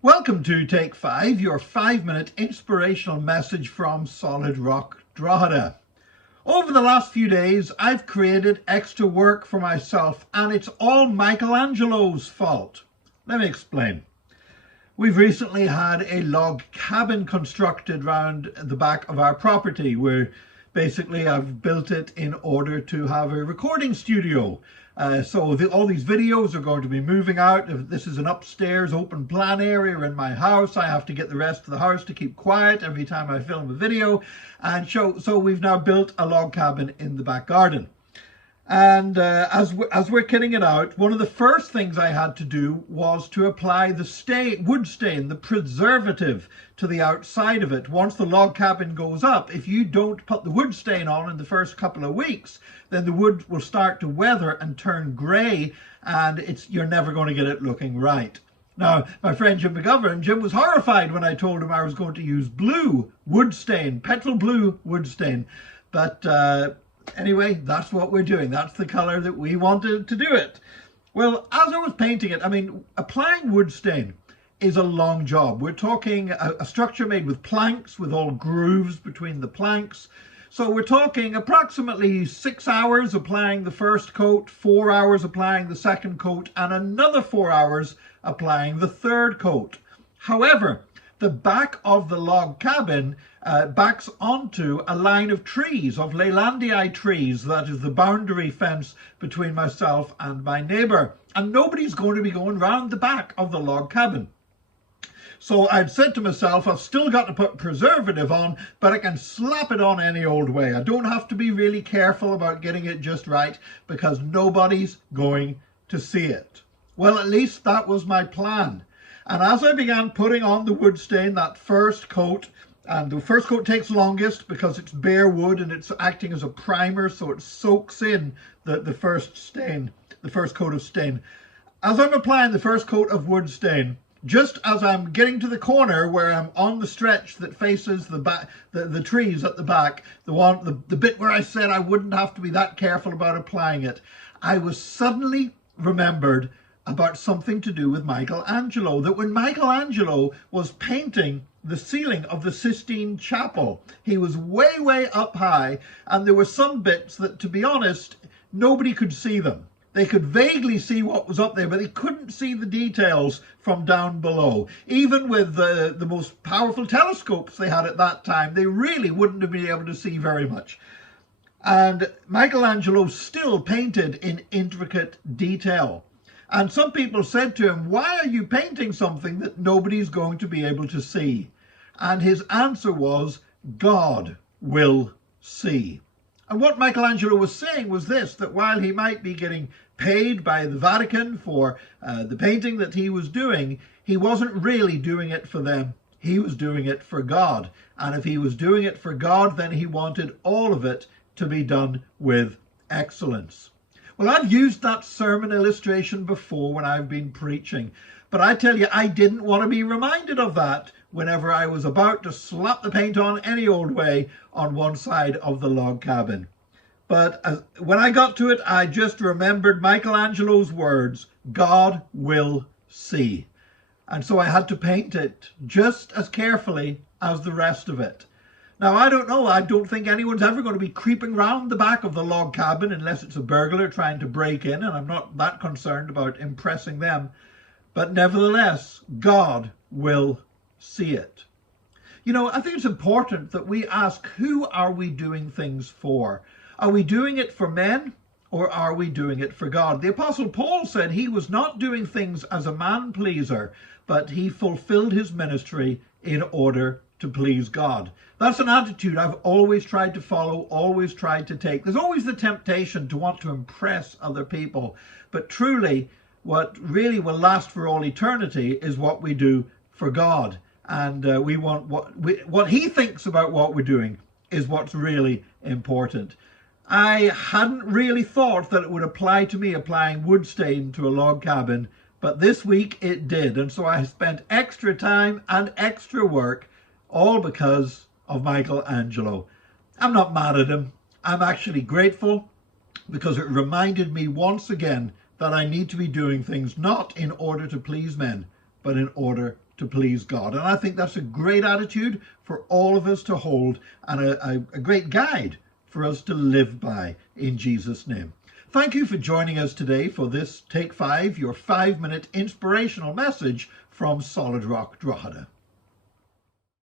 Welcome to Take 5, your 5-minute inspirational message from Solid Rock Drogheda. Over the last few days, I've created extra work for myself, and it's all Michelangelo's fault. Let me explain. We've recently had a log cabin constructed round the back of our property, where basically I've built it in order to have a recording studio. All these videos are going to be moving out. If this is an upstairs open plan area in my house, I have to get the rest of the house to keep quiet every time I film a video. And so we've now built a log cabin in the back garden. And as we're kitting it out, one of the first things I had to do was to apply the wood stain, the preservative, to the outside of it. Once the log cabin goes up, if you don't put the wood stain on in the first couple of weeks, then the wood will start to weather and turn grey, and you're never going to get it looking right. Now, my friend Jim McGovern, Jim was horrified when I told him I was going to use blue wood stain, petrol blue wood stain, but anyway, that's what we're doing. That's the color that we wanted to do it. Well, as I was painting it, applying wood stain is a long job. We're talking a structure made with planks, with all grooves between the planks. So we're talking approximately 6 hours applying the first coat, 4 hours applying the second coat, and another 4 hours applying the third coat. However, the back of the log cabin backs onto a line of trees, of Leylandii trees. That is the boundary fence between myself and my neighbour. And nobody's going to be going round the back of the log cabin. So I'd said to myself, I've still got to put preservative on, but I can slap it on any old way. I don't have to be really careful about getting it just right, because nobody's going to see it. Well, at least that was my plan. And as I began putting on the wood stain, that first coat, and the first coat takes longest because it's bare wood and it's acting as a primer, so it soaks in the first coat of stain. As I'm applying the first coat of wood stain, just as I'm getting to the corner where I'm on the stretch that faces the trees at the back, the bit where I said I wouldn't have to be that careful about applying it, I was suddenly remembered about something to do with Michelangelo, that when Michelangelo was painting the ceiling of the Sistine Chapel, he was way, way up high, and there were some bits that, to be honest, nobody could see them. They could vaguely see what was up there, but they couldn't see the details from down below. Even with the most powerful telescopes they had at that time, they really wouldn't have been able to see very much. And Michelangelo still painted in intricate detail. And some people said to him, why are you painting something that nobody's going to be able to see? And his answer was, God will see. And what Michelangelo was saying was this, that while he might be getting paid by the Vatican for the painting that he was doing, he wasn't really doing it for them. He was doing it for God. And if he was doing it for God, then he wanted all of it to be done with excellence. Well, I've used that sermon illustration before when I've been preaching, but I tell you, I didn't want to be reminded of that whenever I was about to slap the paint on any old way on one side of the log cabin. But when I got to it, I just remembered Michelangelo's words, God will see. And so I had to paint it just as carefully as the rest of it. Now, I don't know, I don't think anyone's ever going to be creeping round the back of the log cabin unless it's a burglar trying to break in, and I'm not that concerned about impressing them. But nevertheless, God will see it. You know, I think it's important that we ask, who are we doing things for? Are we doing it for men, or are we doing it for God? The Apostle Paul said he was not doing things as a man-pleaser, but he fulfilled his ministry in order to please God. That's an attitude I've always tried to follow, always tried to take. There's always the temptation to want to impress other people, but truly what really will last for all eternity is what we do for God. And we want what he thinks about what we're doing is what's really important. I hadn't really thought that it would apply to me applying wood stain to a log cabin, but this week it did. And so I spent extra time and extra work, all because of Michelangelo. I'm not mad at him. I'm actually grateful, because it reminded me once again that I need to be doing things not in order to please men, but in order to please God. And I think that's a great attitude for all of us to hold, and a great guide for us to live by in Jesus' name. Thank you for joining us today for this Take 5, your 5-minute inspirational message from Solid Rock Drogheda.